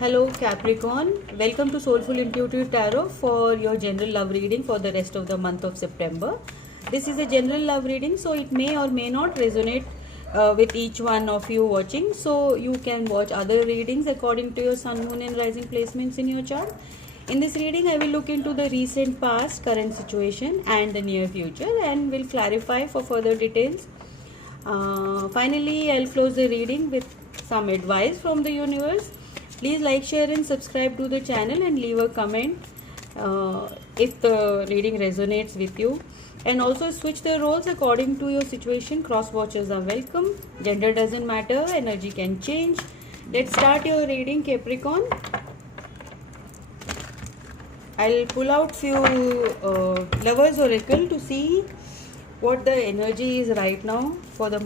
Hello Capricorn, welcome to Soulful Intuitive Tarot for your general love reading for the rest of the month of September. This is a general love reading, so it may or may not resonate with each one of you watching. So you can watch other readings according to your sun, moon and rising placements in your chart. In this reading, I will look into the recent past, current situation and the near future and will clarify for further details. Finally, I'll close the reading with some advice from the universe. Please like, share and subscribe to the channel and leave a comment if the reading resonates with you. And also switch the roles according to your situation. Cross watchers are welcome. Gender doesn't matter. Energy can change. Let's start your reading, Capricorn. I'll pull out few Lovers Oracle to see what the energy is right now for the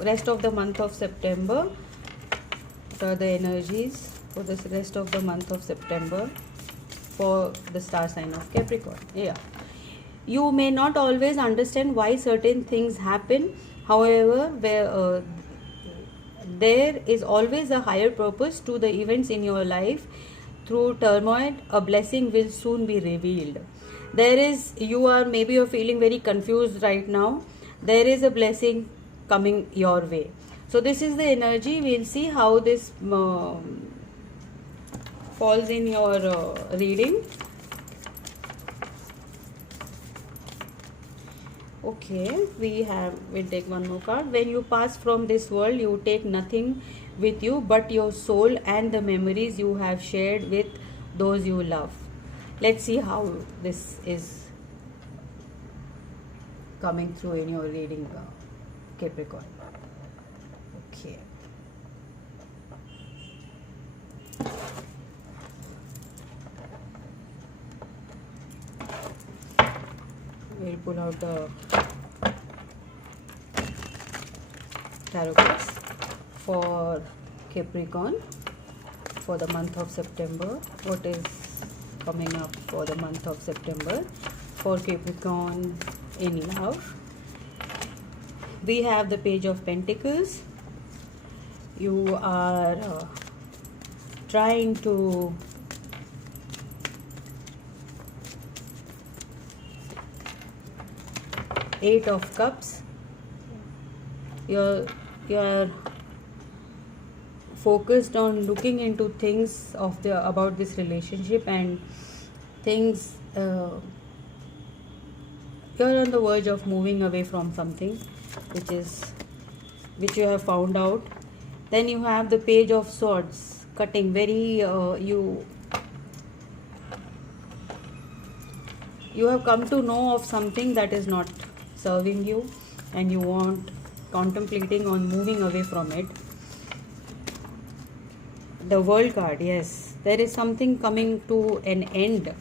rest of the month of September. What are the energies for the rest of the month of September for the star sign of Capricorn? Yeah. You may not always understand why certain things happen. However, there is always a higher purpose to the events in your life. Through turmoil, a blessing will soon be revealed. Maybe you're feeling very confused right now. There is a blessing coming your way. So this is the energy. We'll see how this falls in your reading. Okay, we'll take one more card. When you pass from this world, you take nothing with you but your soul and the memories you have shared with those you love. Let's see how this is coming through in your reading, Capricorn. Okay. We'll pull out the tarot cards for Capricorn for the month of September. What is coming up for the month of September for Capricorn in love? We have the Page of Pentacles. You are trying to Eight of Cups. You're focused on looking into things about this relationship and things. You're on the verge of moving away from something which you have found out. Then you have the Page of Swords, cutting. You have come to know of something that is not serving you and you want contemplating on moving away from it. The World card, yes, there is something coming to an end.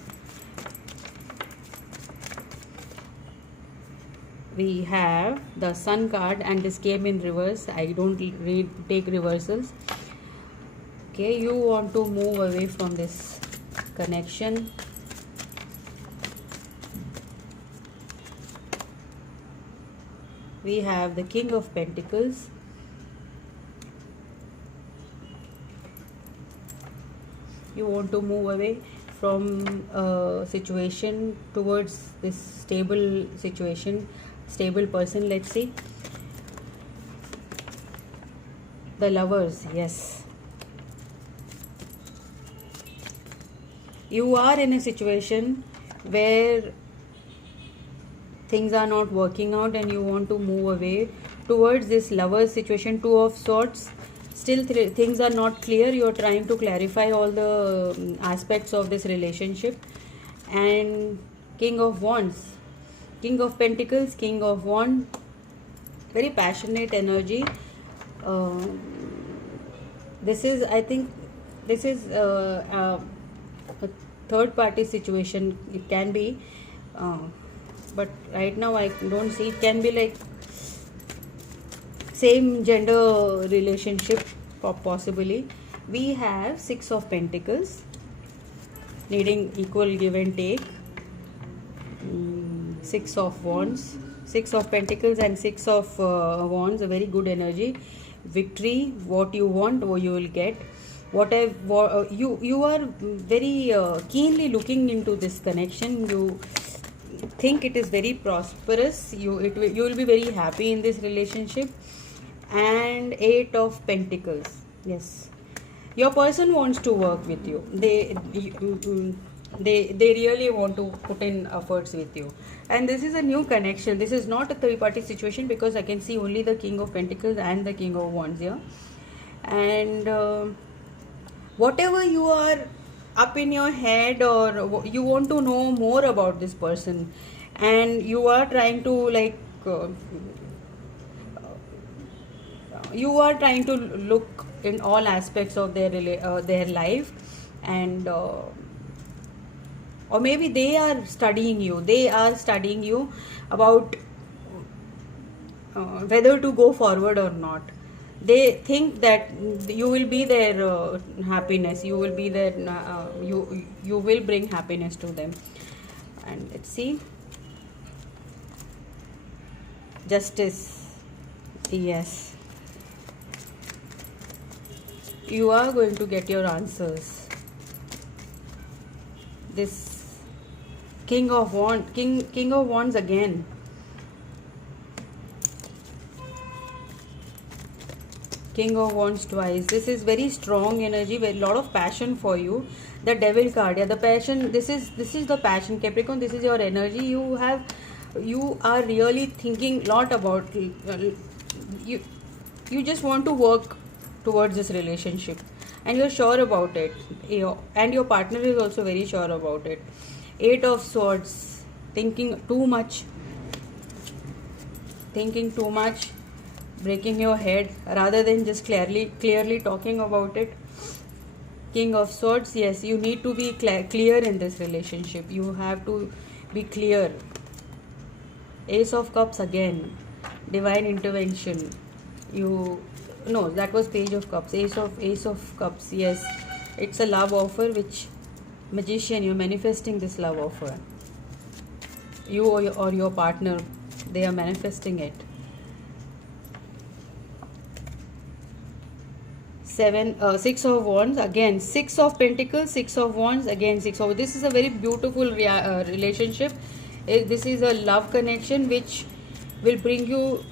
We have the Sun card and this came in reverse. I don't take reversals. Okay, you want to move away from this connection. We have the King of Pentacles. You want to move away from a situation towards this stable situation, stable person. Let's see. The Lovers, yes. You are in a situation where things are not working out and you want to move away towards this Lovers situation. Two of Swords. Still things are not clear. You're trying to clarify all the aspects of this relationship. And King of Wands. King of Pentacles, King of Wands. Very passionate energy. I think this is a third party situation. It can be. But right now I don't see. It can be like same gender relationship possibly. We have Six of Pentacles, needing equal give and take. Six of Wands, Six of Pentacles and Six of Wands, a very good energy. Victory, what you want, you will get. You are very keenly looking into this connection. You think it is very prosperous. You will be very happy in this relationship. And 8 of Pentacles. Yes, your person wants to work with you. They really want to put in efforts with you, and this is a new connection. This is not a third-party situation, because I can see only the King of Pentacles and the King of Wands here. And whatever you are up in your head, or you want to know more about this person, and you are trying to you are trying to look in all aspects of their life, and or maybe they are studying you about whether to go forward or not. They think that you will be their happiness, you will be their you will bring happiness to them. And let's see, Justice. Yes, you are going to get your answers. This King of Wands again. King of Wands twice. This is very strong energy, very lot of passion for you. The Devil card, yeah, the passion. This is the passion, Capricorn. This is your energy. You are really thinking lot about you. You just want to work towards this relationship, and you're sure about it. And your partner is also very sure about it. 8 of Swords. Thinking too much, breaking your head rather than just clearly talking about it. King of Swords. Yes, you need to be clear in this relationship. You have to be clear. Ace of Cups again. Divine intervention. No, that was Page of Cups. Ace of Cups. Yes, it's a love offer, which Magician, you're manifesting this love offer. You or your partner, they are manifesting it. 6 of Wands again. 6 of Pentacles, 6 of Wands again. 6 of. This is a very beautiful relationship. This is a love connection which will bring you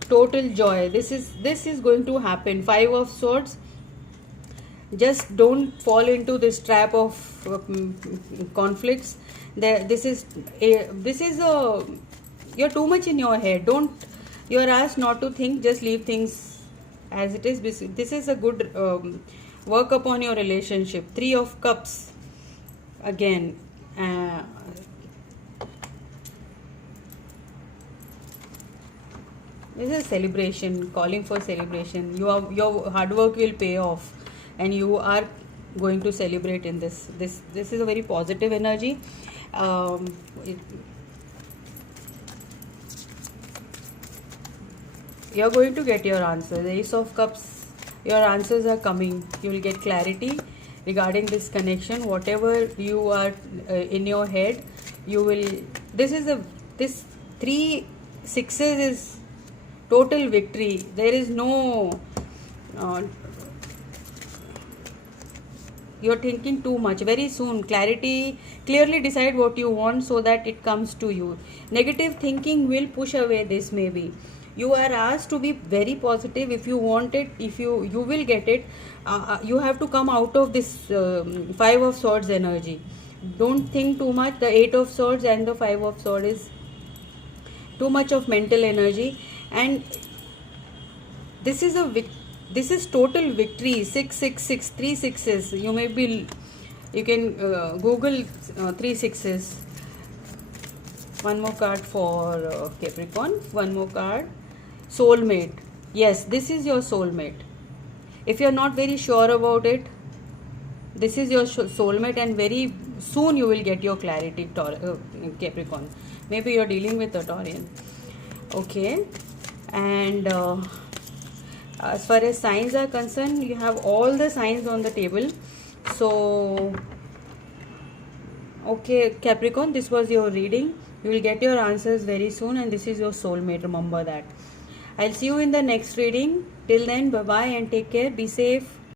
total joy. This is going to happen. 5 of Swords. Just don't fall into this trap of conflicts. You're too much in your head. You're asked not to think. Just leave things as it is. This is a good work upon your relationship. 3 of Cups again. This is a celebration, calling for celebration. Your hard work will pay off, and you are going to celebrate in this. This is a very positive energy. You're going to get your answers. Ace of Cups, your answers are coming. You will get clarity regarding this connection. Whatever you are in your head, you will. This 3 sixes is total victory. There is no. You're thinking too much. Very soon, clearly decide what you want so that it comes to you. Negative thinking will push away this. Maybe you are asked to be very positive. If you want it, if you will get it. You have to come out of this 5 of Swords energy. Don't think too much. The 8 of Swords and the 5 of Swords is too much of mental energy, and this is total victory. 666, 3 sixes. You can Google 3 sixes. One more card for Capricorn. One more card. Soulmate. Yes, this is your soulmate. If you're not very sure about it, this is your soulmate, and very soon you will get your clarity, Capricorn. Maybe you're dealing with a Taurian. Okay. And as far as signs are concerned, you have all the signs on the table. So, okay, Capricorn, this was your reading. You will get your answers very soon, and this is your soulmate. Remember that. I'll see you in the next reading. Till then, bye-bye and take care. Be safe.